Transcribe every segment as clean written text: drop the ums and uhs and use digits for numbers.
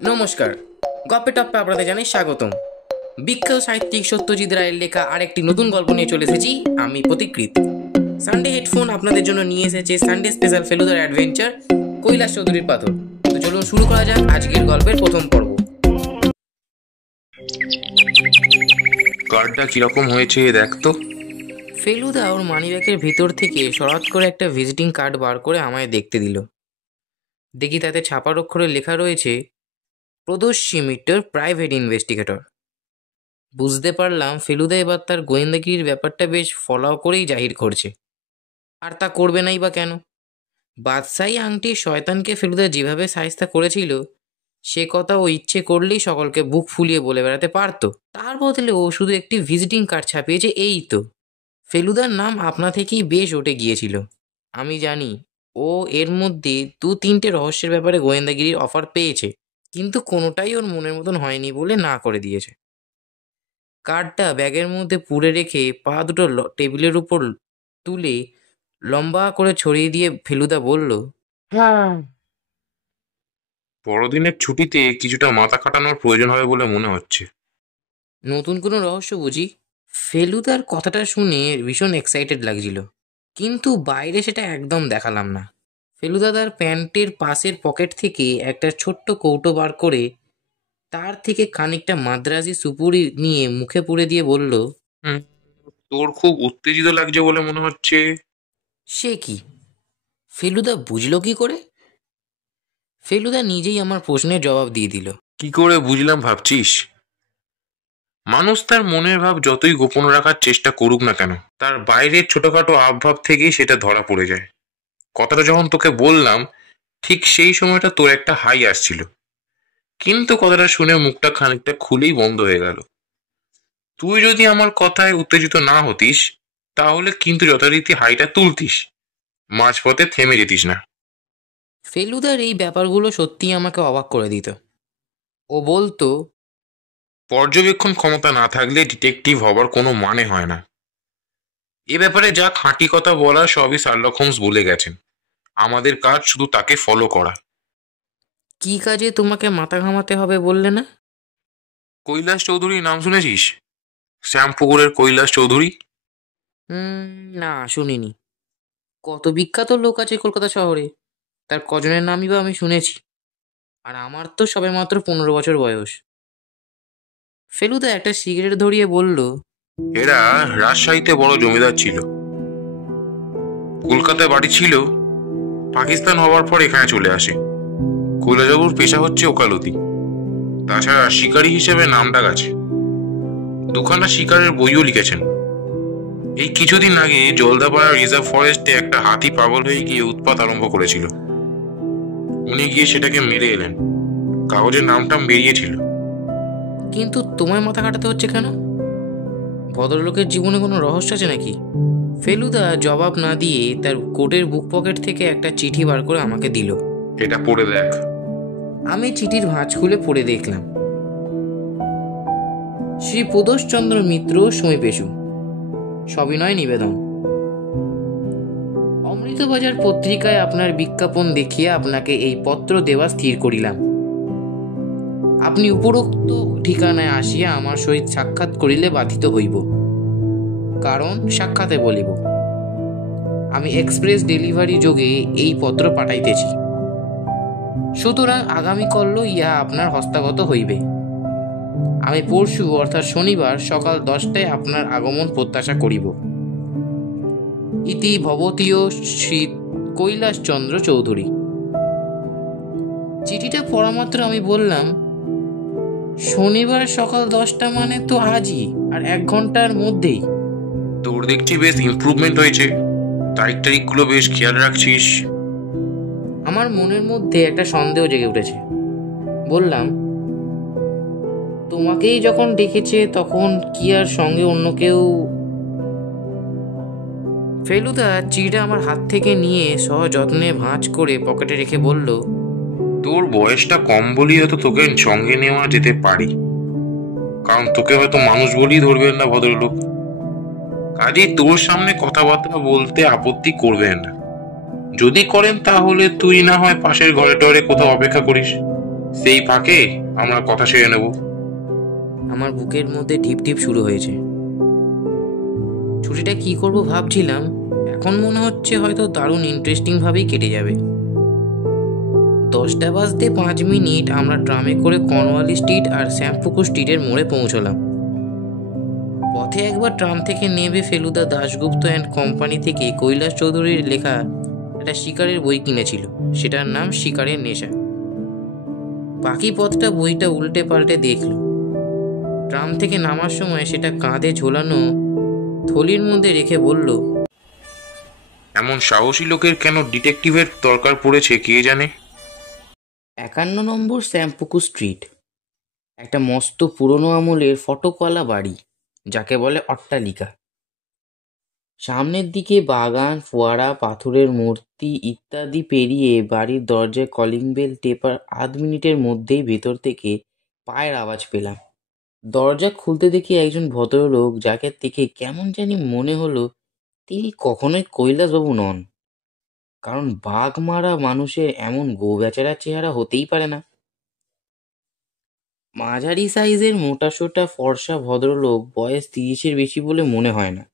নমস্কার, গল্পে টপ্পে আপনাদের জানাই স্বাগতম। বিখ্যাত সাহিত্যিক সত্যজিৎ রায়ের লেখা আরেকটি নতুন গল্প নিয়ে চলে এসেছি আমি প্রতিকৃত। সানডে হেডফোন আপনাদের জন্য নিয়ে এসেছে সানডে স্পেশাল ফেলুদার অ্যাডভেঞ্চার কৈলাস চৌধুরীর পাথর। তো চলুন শুরু করা যাক আজকের গল্পের প্রথম পর্ব। কার্ডটা কিরকম হয়েছে দেখ তো। ফেলুদা ওর মানিব্যাগের ভিতর থেকে শরৎ করে একটা ভিজিটিং কার্ড বার করে আমায় দেখতে দিল। দেখি তাতে ছাপার অক্ষরে লেখা রয়েছে প্রদোষী মিত্তর, প্রাইভেট ইনভেস্টিগেটর। বুঝতে পারলাম ফেলুদা এবার তার গোয়েন্দাগিরির ব্যাপারটা বেশ ফলো করেই জাহির করছে। আর তা করবে নাই বা কেন? বাদশাহী আংটি শয়তানকে ফেলুদা যেভাবে সায়স্তা করেছিল সে কথা ও ইচ্ছে করলেই সকলকে বুক ফুলিয়ে বলে বেড়াতে পারতো। তার বদলে ও শুধু একটি ভিজিটিং কার্ড ছাপিয়েছে, এই তো। ফেলুদার নাম আপনা থেকেই বেশ উঠে গিয়েছিল। আমি জানি ও এর মধ্যে 2-3টে রহস্যের ব্যাপারে গোয়েন্দাগিরির অফার পেয়েছে, কিন্তু কোনোটাই ওর মনের মতন হয়নি বলে না করে দিয়েছে। কার্ডটা ব্যাগের মধ্যে পুরে রেখে পা দুটো টেবিলের উপর তুলে লম্বা করে ছড়িয়ে দিয়ে ফেলুদা বলল, হ্যাঁ, বড়দিনের ছুটিতে কিছুটা মাথা খাটানোর প্রয়োজন হবে বলে মনে হচ্ছে। নতুন কোনো রহস্য বুঝি? ফেলুদার কথাটা শুনে ভীষণ এক্সাইটেড লাগছিল, কিন্তু বাইরে সেটা একদম দেখালাম না। ফেলুদা তার প্যান্টের পাশের পকেট থেকে একটা ছোট্ট কৌটো বার করে তার থেকে খানিকটা মাদ্রাজি সুপুরি নিয়ে মুখে পুরে দিয়ে বলল, হুম, তোর খুব উত্তেজিত লাগছে বলে মনে হচ্ছে। সে কি? ফেলুদা বুঝলো কি করে? ফেলুদা নিজেই আমার প্রশ্নের জবাব দিয়ে দিল। কি করে বুঝলাম ভাবছিস? মানুষ তার মনের ভাব যতই গোপন রাখার চেষ্টা করুক না কেন, তার বাইরের ছোটখাটো আবভাব থেকেই সেটা ধরা পড়ে যায়। কথাটা যখন তোকে বললাম ঠিক সেই সময়টা তোর একটা হাই আসছিল, কিন্তু কথাটা শুনে মুখটা খানিকটা খুলেই বন্ধ হয়ে গেল। তুই যদি আমার কথায় উত্তেজিত না হতিস তাহলে কিন্তু যথারীতি হাইটা তুলতিস, মাঝপথে থেমে যেতিস না। ফেলুদার এই ব্যাপারগুলো সত্যিই আমাকে অবাক করে দিত। ও বলতো, পর্যবেক্ষণ ক্ষমতা না থাকলে ডিটেকটিভ হবার কোনো মানে হয় না। এ ব্যাপারে যা খাঁটি কথা বলা সবই শার্লক হোমস বলে গেছেন। আমাদের কাজ শুধু তাকে ফলো করা। কি কাজে তোমাকে মাথা ঘামাতে হবে বললে না? কৈলাস চৌধুরীর নাম শুনেছিস? শ্যামপুকুরের কৈলাস চৌধুরী। না, শুনিনি। কত বিখ্যাত লোক আছে কলকাতা শহরে, তার কজনের নামই বা আমি শুনেছি। আর আমার তো সবেমাত্র 15 বছর বয়স। ফেলুদা একটা সিগারেট ধরিয়ে বলল, এরা রাজশাহীতে বড় জমিদার ছিল, কলকাতায় বাড়ি ছিল, পাকিস্তান হওয়ার পর এখানে চলে আসে। কৈলাসবাবুর পেশা হচ্ছে ওকালতি, তাছাড়া শিকারী হিসেবে নামডাক আছে। দুখানা শিকারের বইও লিখেছেন। এই কিছুদিন আগে জলদাপাড়া রিজার্ভ ফরেস্টে একটা হাতি পাগল হয়ে গিয়ে উৎপাত আরম্ভ করেছিল। উনি গিয়ে সেটাকে মেরে এলেন। কাগজের নামটাম বেরিয়েছিল। কিন্তু তোমায় মাথা কাটাতে হচ্ছে কেন? ভদ্রলোকের জীবনে কোনো রহস্য আছে নাকি? ফেলুদা জবাব না দিয়ে তার কোটের বুক পকেট থেকে একটা চিঠি বার করে আমাকে দিল। এটা পড়ে দেখ। আমি চিঠির ভাঁজ খুলে পড়ে দেখলাম, শ্রী প্রদোষচন্দ্র মিত্র সময় পেশু, সবিনয় নিবেদন। অমৃতবাজার পত্রিকায় আপনার বিজ্ঞাপন দেখিয়া আপনাকে এই পত্র দেওয়া স্থির করিলাম। আপনি উপরোক্ত ঠিকানায় আসিয়া আমার সহিত সাক্ষাৎ করিলে বাধিত হইব, কারণ সাক্ষাতে বলিব। আমি এক্সপ্রেস ডেলিভারি যোগে এই পত্র পাঠাইতেছি, সুতরাং আগামীকাল ইহা আপনার হস্তগত হইবে। আমি পরশু অর্থাৎ শনিবার সকাল 10টায় আপনার আগমন প্রত্যাশা করিব। ইতি ভবতীয় শ্রী কৈলাসচন্দ্র চৌধুরী। চিঠিটা পড়া মাত্র আমি বললাম, শনিবার সকাল 10টা মানে তো আজই, আর 1 ঘন্টার মধ্যেই। তোর দেখছি বেশ ইমপ্রুভমেন্ট হয়েছে, তারিখ তারিখগুলো বেশ খেয়াল রাখছিস। আমার মনের মধ্যে একটা সন্দেহ জেগে উঠেছে। বললাম, তোমাকেই যখন ডেকেছে তখন কি আর সঙ্গে অন্য কেউ? ফেলুদা চিঠিটা আমার হাত থেকে নিয়ে সযত্নে ভাঁজ করে পকেটে রেখে বলল, তোর বয়সটা কম বলেই হয়তো তোকে সঙ্গে নেওয়া যেতে পারি, কারণ তোকে হয়তো মানুষ বলেই ধরবেন না ভদ্রলোক। কাজেই তোর সামনে কথাবার্তা বলতে আপত্তি করবেন না। যদি করেন তাহলে তুই না হয় পাশের ঘরে টরে কোথাও অপেক্ষা করিস, সেই ফাঁকে আমরা কথা সেরে নেব। আমার বুকের মধ্যে ঢিপ ঢিপ শুরু হয়েছে। ছুটিটা কি করব ভাবছিলাম, এখন মনে হচ্ছে হয়তো দারুণ ইন্টারেস্টিং ভাবেই কেটে যাবে। 10টা বাজতে 5 মিনিট আমরা ট্রামে করে কর্নওয়ালি স্ট্রিট আর শ্যামপুকুর স্ট্রিটের মোড়ে পৌঁছলাম। পথে একবার ট্রাম থেকে নেমে ফেলুদা দাশগুপ্ত অ্যান্ড কোম্পানি থেকে কৈলাস চৌধুরীর লেখা একটা শিকারের বই কিনেছিল, সেটার নাম শিকারের নেশা। বাকি পথটা বইটা উল্টে পাল্টে দেখল। ট্রাম থেকে নামার সময় সেটা কাঁধে ঝোলানো থলির মধ্যে রেখে বলল, এমন সাহসী লোকের কেন ডিটেকটিভের দরকার পড়েছে কে জানে। 51 নম্বর শ্যামপুকুর স্ট্রিট। একটা মস্ত পুরনো আমলের ফটকওয়ালা বাড়ি, যাকে বলে অট্টালিকা। সামনের দিকে বাগান, ফোয়ারা, পাথরের মূর্তি ইত্যাদি পেরিয়ে বাড়ির দরজায় কলিং বেল টেপার আধ মিনিটের মধ্যেই ভেতর থেকে পায়ের আওয়াজ পেলাম। দরজা খুলতে দেখি একজন ভদ্রলোক, যাকে দেখে কেমন জানি মনে হলো তিনি কখনোই কৈলাসবাবু নন, কারণ বাঘ মারা মানুষের এমন গো-বেচারা চেহারা হতেই পারে না। মাঝারি সাইজের মোটাসোটা ফর্সা ভদ্রলোক, বয়স 30-এর বেশি বলে মনে হয় না।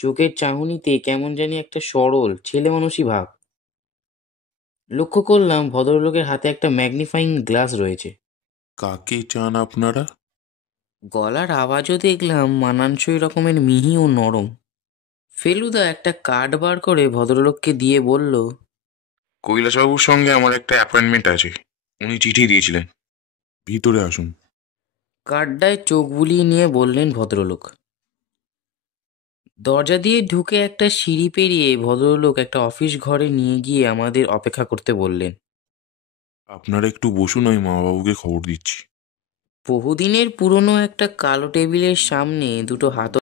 চোখের চাহনিতে কেমন জানি একটা সরল ছেলে মানুষই ভাব। লক্ষ্য করলাম ভদ্রলোকের হাতে একটা ম্যাগনিফাইং গ্লাস রয়েছে। কাকে চান আপনারা? গলার আওয়াজও দেখলাম মানানসই রকমের মিহি ও নরম। ফেলুদা একটা কার্ড বার করে ভদ্রলোককে দিয়ে বলল, কৈলাসবাবুর সঙ্গে আমার একটা অ্যাপয়েন্টমেন্ট আছে, উনি চিঠি দিয়েছিলেন। ভিতরে আসুন। কার্ডটায় চোখ বুলিয়ে নিয়ে বললেন ভদ্রলোক। দরজা দিয়ে ঢুকে একটা সিঁড়ি পেরিয়ে ভদ্রলোক একটা অফিস ঘরে নিয়ে গিয়ে আমাদের অপেক্ষা করতে বললেন। আপনারা একটু বসুন, আমি মামাবাবুকে খবর দিচ্ছি। বহুদিনের পুরনো একটা কালো টেবিলের সামনে দুটো হাত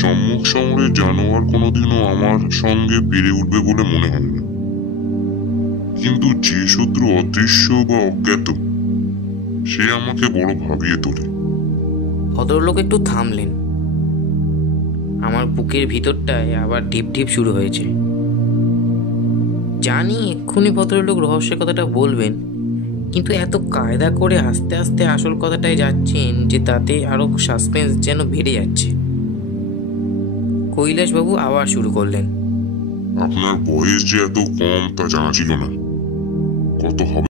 সম্মুখ সমরের জানোয়ার কোনোদিনও আমার সঙ্গে পেরে উঠবে বলে মনে হয় না, কিন্তু যে শত্রু অদৃশ্য বা অজ্ঞাত, সে আমাকে বড় ভাবিয়ে তোলে। ভদ্রলোক একটু থামলেন। আমার বুকের ভিতরটায় আবার ঢিপ ঢিপ শুরু হয়েছে। জানি এক্ষুনি ভদ্রলোক রহস্যের কথাটা বলবেন, কিন্তু এত কায়দা করে আস্তে আস্তে আসল কথাটাই যাচ্ছেন যে তাতে আরো সাসপেন্স যেন বেড়ে যাচ্ছে। কৈলাসবাবু আবার শুরু করলেন। আপনার বয়স যে এত কম তা জানা ছিল না। কত হবে?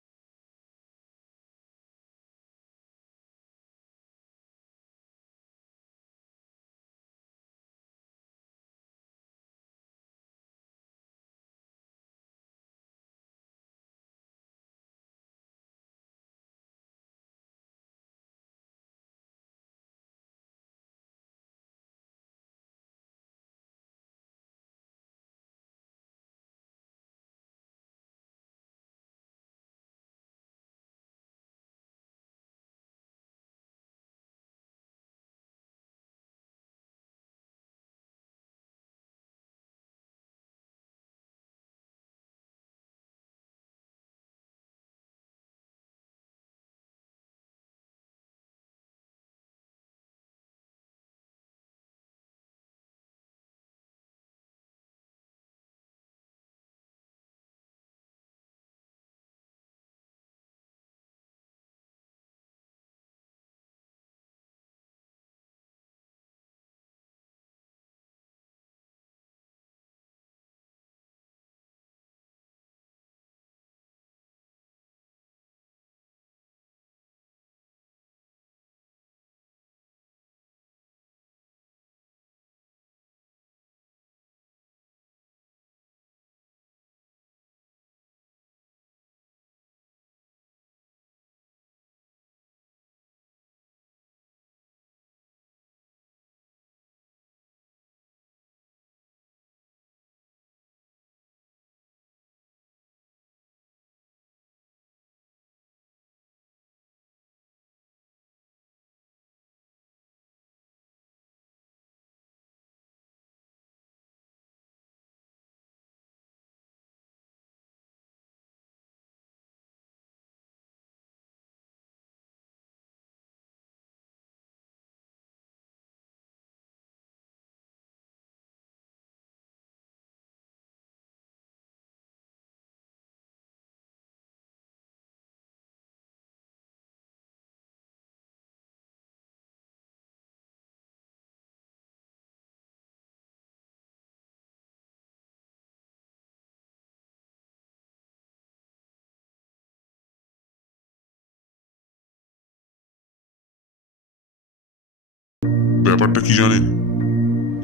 ব্যাপারটা কি জানেন?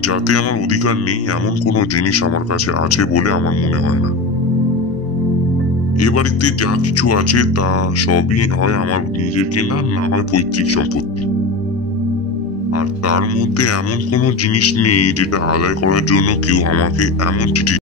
যাতে আমার অধিকার নেই এমন কোনো জিনিস আমার কাছে আছে বলে আমার মনে হয় না। এ বাড়িতে যা কিছু আছে তা সবই হয় আমার নিজের কেনা, না হয় পৈতৃক সম্পত্তি। আর তার মধ্যে এমন কোনো জিনিস নেই যেটা আদায় করার জন্য কেউ আমাকে এমন চিঠি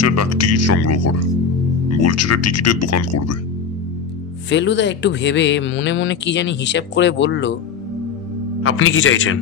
পয়সা ডাক টিকিট সংগ্রহ করা। বলছে এটা টিকিটের দোকান করবে। ফেলুদা একটু ভেবে মনে মনে কি জানি হিসাব করে বলল, আপনি কি চাইছেন?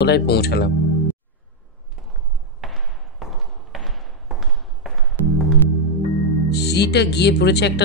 তলায় পৌঁছালাম। সিঁড়িটা গিয়ে পড়েছে একটা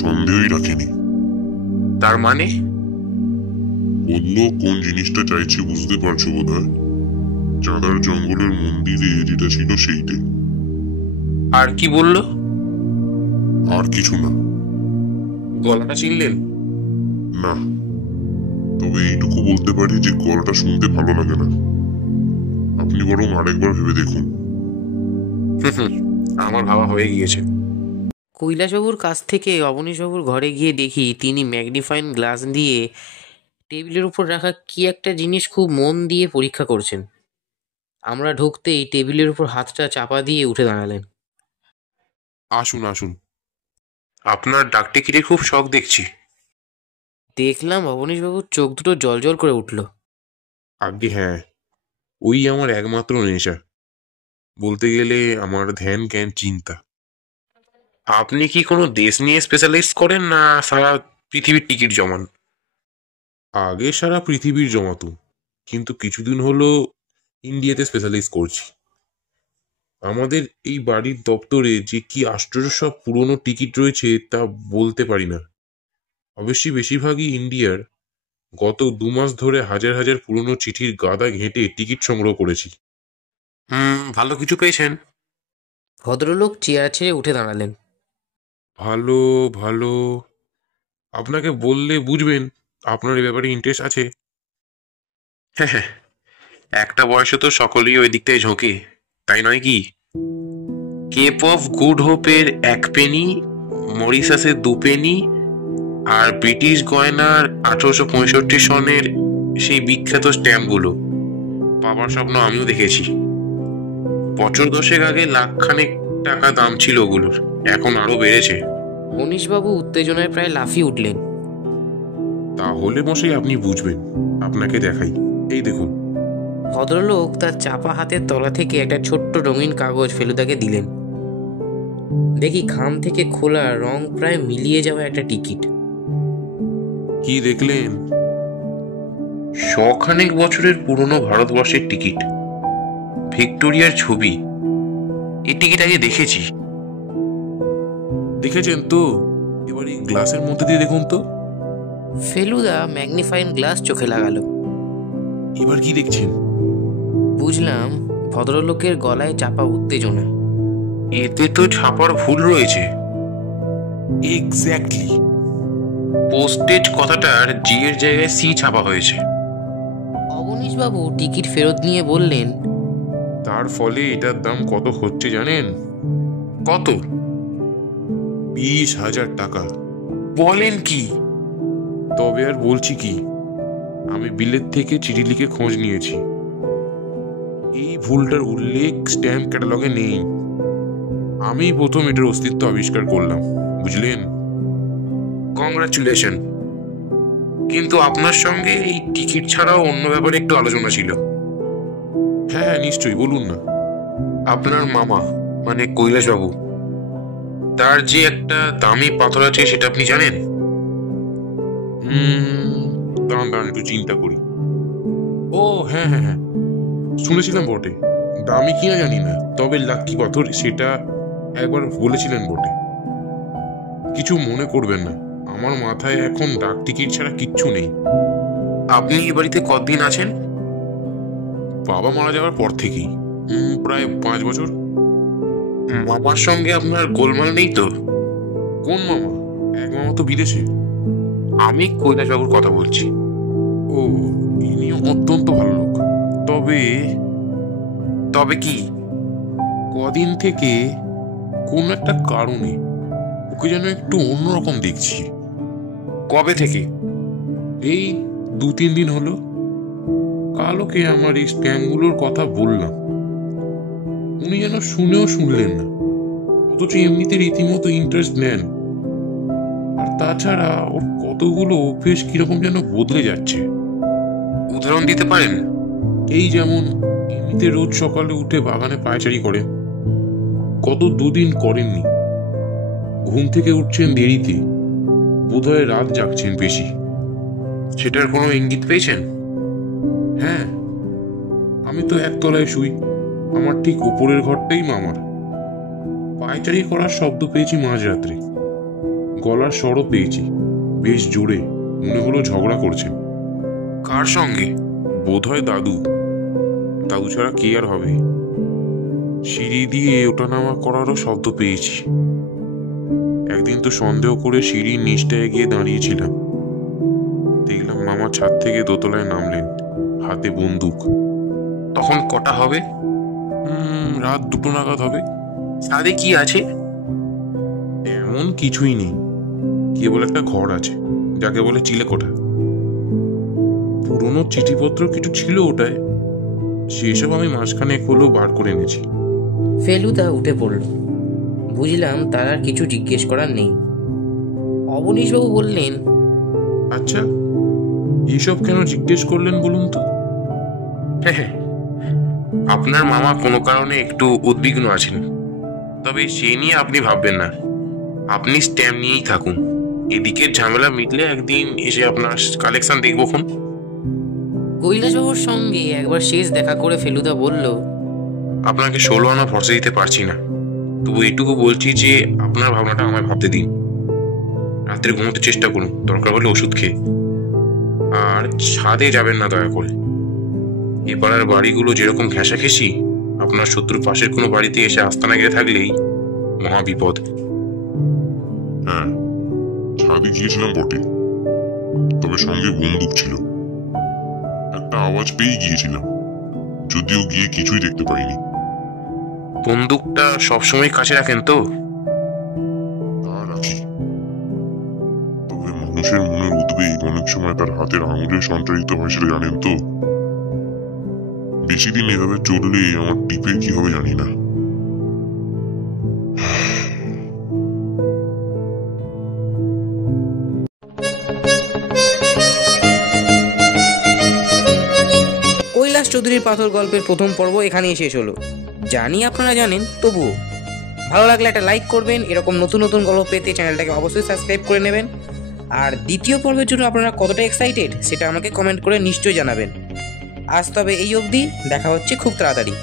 সন্দেহই রাখেনি। তার মানে? বলল কোন জিনিসটা চাইছে বুঝতে পারছো বোধহয়। চাঁদার জঙ্গলের মন্দিরে যেটা ছিল সেইটাই। আর কি বললো? আর কিছু না। গলাটা চিনলেন? না, তবে এইটুকু বলতে পারি যে গলাটা শুনতে ভালো লাগে না। আপনি বরং আরেকবার ভেবে দেখুন। আমার ভাবা হয়ে গিয়েছে। কৈলাসবাবুর কাছ থেকে অবনীশবাবুর ঘরে গিয়ে দেখি তিনি ম্যাগনিফাইং গ্লাস দিয়ে টেবিলের উপর রাখা কি একটা জিনিস খুব মন দিয়ে পরীক্ষা করছেন। আমরা ঢুকতেই টেবিলের উপর হাতটা চাপা দিয়ে উঠে দাঁড়ালেন। আসুন আসুন, আপনার ডাকটিকিটের খুব শখ দেখছি। দেখলাম অবনীশবাবুর চোখ দুটো জলজল করে উঠল। আজ্ঞে হ্যাঁ, ওই আমার একমাত্র নেশা। বলতে গেলে আমার ধ্যান জ্ঞান চিন্তা। আপনি কি কোনো দেশ নিয়ে স্পেশালাইজ করেন না সারা পৃথিবীর টিকিট জমান? আগে সারা পৃথিবীর জমাতুম, কিন্তু কিছুদিন হলো ইন্ডিয়াতে স্পেশালাইজ করছি। আমাদের এই বাড়ির দপ্তরে যে কি আশ্চর্য সব পুরনো টিকিট রয়েছে তা বলতে পারি না। অবশ্যই বেশিরভাগই ইন্ডিয়ার। গত 2 মাস ধরে হাজার হাজার পুরনো চিঠির গাদা ঘেঁটে টিকিট সংগ্রহ করেছি। ভালো কিছু পেয়েছেন? ভদ্রলোক চেয়ার ছেড়ে উঠে দাঁড়ালেন। ভালো ভালো, আপনাকে বললে বুঝবেন আপনার এই ব্যাপারে ইন্টারেস্ট আছে। হ্যাঁ হ্যাঁ, একটা বয়সে তো সকলেই ওই দিকটায় ঝোঁকে, তাই নয় কি? কেপ অফ গুড হোপের 1 পেনি, মরিশাসের 2 পেনি, আর ব্রিটিশ গয়নার 1865 সনের সেই বিখ্যাত স্ট্যাম্পগুলো পাবার স্বপ্ন আমিও দেখেছি। বছর 10 আগে লাখখানেক টাকা দাম ছিল ওগুলোর, এখন আরো বেড়েছে। মনীশবাবু উত্তেজনায় প্রায় লাফিয়ে উঠলেন। তাহলে মশাই আপনি বুঝবেন, আপনাকে দেখাই, এই দেখুন। ভদ্রলোক তার চাপা হাতের তলা থেকে একটা ছোট্ট রঙিন কাগজ ফেলুদাকে দিলেন। দেখি খাম থেকে খোলা রং প্রায় মিলিয়ে যাওয়া একটা টিকিট। কি দেখলেন? 100 বছরের পুরনো ভারতবর্ষের টিকিট, ভিক্টোরিয়ার ছবি। এই টিকিট আগে দেখেছি। দেখেছেন তো? এবার এই গ্লাসের মধ্যে দিয়ে দেখুন তো। ফেলুদা ম্যাগনিফাইং গ্লাস চোখে লাগালো। এবার কি দেখছেন? বুঝলাম ভদ্রলোকের গলায় চাপা উত্তেজনা। এতে তো ছাপার ভুল রয়েছে। এক্স্যাক্টলি, পোস্টেজ কথাটার জি এর জায়গায় সি ছাপা হয়েছে। অবনীশবাবু টিকিট ফেরত নিয়ে বললেন, তার ফলে এটার দাম কত হচ্ছে জানেন? কত? 20,000 টাকা। বলেন কি? তবে আর বলছি কি, আমি বিলেত থেকে চিঠি লিখে খোঁজ নিয়েছি। এই ভুলটার উল্লেখ স্ট্যাম্প ক্যাটালগে নেই। আমি প্রথম এটার অস্তিত্ব আবিষ্কার করলাম, বুঝলেন? কংগ্রাচুলেশন। কিন্তু আপনার সঙ্গে এই টিকিট ছাড়াও অন্য ব্যাপারে একটু আলোচনা ছিল। হ্যাঁ হ্যাঁ, নিশ্চয়ই, বলুন না। আপনার মামা মানে কৈলাসবাবু, তার যে একটা দামি পাথর আছে সেটা আপনি জানেন? দাঁড়ান দাঁড়ান, একটু চিন্তা করি। ও হ্যাঁ হ্যাঁ হ্যাঁ, শুনেছিলাম বটে। দামি কিনা জানি না, তবে লাকি পাথর সেটা একবার বলেছিলেন বটে। কিছু মনে করবেন না, আমার মাথায় এখন ডাক টিকিট ছাড়া কিচ্ছু নেই। আপনি এই বাড়িতে কতদিন আছেন? বাবা মারা যাওয়ার পর থেকেই, প্রায় 5 বছর। মামার সঙ্গে আপনার গোলমাল নেই তো? কোন মামা? এক মামা তো বিদেশে। আমি কৈলাসবাবুর কথা বলছি। ও, ইনি অত্যন্ত ভালো লোক। তবে তবে কি, কদিন থেকে কোন একটা কারণে ওকে যেন একটু অন্যরকম দেখছি। কবে থেকে? এই 2-3 দিন হলো। কালোকে আমার এই স্ট্যাম্পগুলোর কথা বললাম, উনি যেন শুনেও শুনলেন না, অথচ এমনিতে রীতিমতো ইন্টারেস্ট নেন। আর তাছাড়া ওর কতগুলো অভ্যেস কিরকম যেন বদলে যাচ্ছে। উদাহরণ দিতে পারেন? এই যেমন এমনিতে রোজ সকালে উঠে বাগানে পায়চারি করেন, গত 2 দিন করেননি। ঘুম থেকে উঠছেন দেরিতে, বোধহয় রাত জাগছেন বেশি। সেটার কোনো ইঙ্গিত পেয়েছেন? হ্যাঁ, আমি তো একতলায় শুই, আমার ঠিক উপরের ঘরটাই মামার। পায়চারি করার শব্দ পেয়েছি মাঝরাত্রে। গলার স্বরও পেয়েছি, বেশ জোরে, মনে হলো ঝগড়া করছে। কার সঙ্গে? বোধহয় দাদু। দাদু ছাড়া কে আর হবে? সিঁড়ি দিয়ে ওঠানামা করারও শব্দ পেয়েছি। একদিন তো সন্দেহ করে সিঁড়ির নিচটায় গিয়ে দাঁড়িয়েছিলাম, দেখলাম মামা ছাদ থেকে দোতলায় নামলেন, হাতে বন্দুক। তখন কটা হবে? রাত 2টো নাগাদ হবে। ছাদে কি আছে? এমন কিছুই নেই, কেবল একটা ঘর আছে, যাকে বলে চিলেকোঠা। পুরনো চিঠিপত্র কিছু ছিল ওটায়, সেসব আমি মাঝখানে হলেও বার করে এনেছি। ফেলুদা উঠে পড়ল। বুঝলাম তার আর কিছু জিজ্ঞেস করার নেই। অবনীশবাবু বললেন, আচ্ছা, এইসব কেন জিজ্ঞেস করলেন বলুন তো? হ্যাঁ, আপনার মামা কোনো কারণে একটু উদ্বিগ্ন আছেন, তবে সে নিয়ে আপনি ভাববেন না। আপনি স্ট্যাম্প নিয়েই থাকুন, এদিকের ঝামেলা মিটলে একদিন এসে আপনার কালেকশন দেখবখন। কৈলাসবাবুর সঙ্গে একবার শেষ দেখা করে ফেলুদা বলল, আপনাকে 16 আনা ভরসা দিতে পারছি না, তবু এটুকু বলছি যে আপনার ভাবনাটা আমায় ভাবতে দিন। রাত্রে ঘুমোতে চেষ্টা করুন, দরকার হলে ওষুধ খেয়ে। আর ছাদে যাবেন না দয়া করে। এ পাড়ার বাড়িগুলো যেরকম ঘেঁষাঘেঁষি, আপনার শত্রুর পাশের কোনো বাড়িতে এসে আস্তানা গেড়ে থাকলেই মহা বিপদ। হ্যাঁ, ছাদে গিয়েছিলাম বটে, তবে সঙ্গে বন্দুক ছিল। একটা আওয়াজ পেয়ে গিয়েছিলাম, যদিও গিয়ে কিছুই দেখতে পাইনি। বন্দুকটা সবসময় কাছে রাখেন তো? তা রাখি, তবে মানুষের মনের উদ্বেগ অনেক সময় তার হাতের আঙুলে সঞ্চারিত হয়, সেটা জানেন তো। বেশি দিন এভাবে চললে আমার টিপে কি হবে জানি না। কৈলাস চৌধুরীর পাথর গল্পের প্রথম পর্ব এখানেই শেষ হলো। জানি আপনারা জানেন, তবুও ভালো লাগলে একটা লাইক করবেন। এরকম নতুন নতুন গল্প পেতে চ্যানেলটাকে অবশ্যই সাবস্ক্রাইব করে নেবেন। আর দ্বিতীয় পর্বের জন্য আপনারা কতটা এক্সাইটেড সেটা আমাকে কমেন্ট করে নিশ্চয়ই জানাবেন। আজ তবে এই অবধি, দেখা হচ্ছে খুব তাড়াতাড়ি।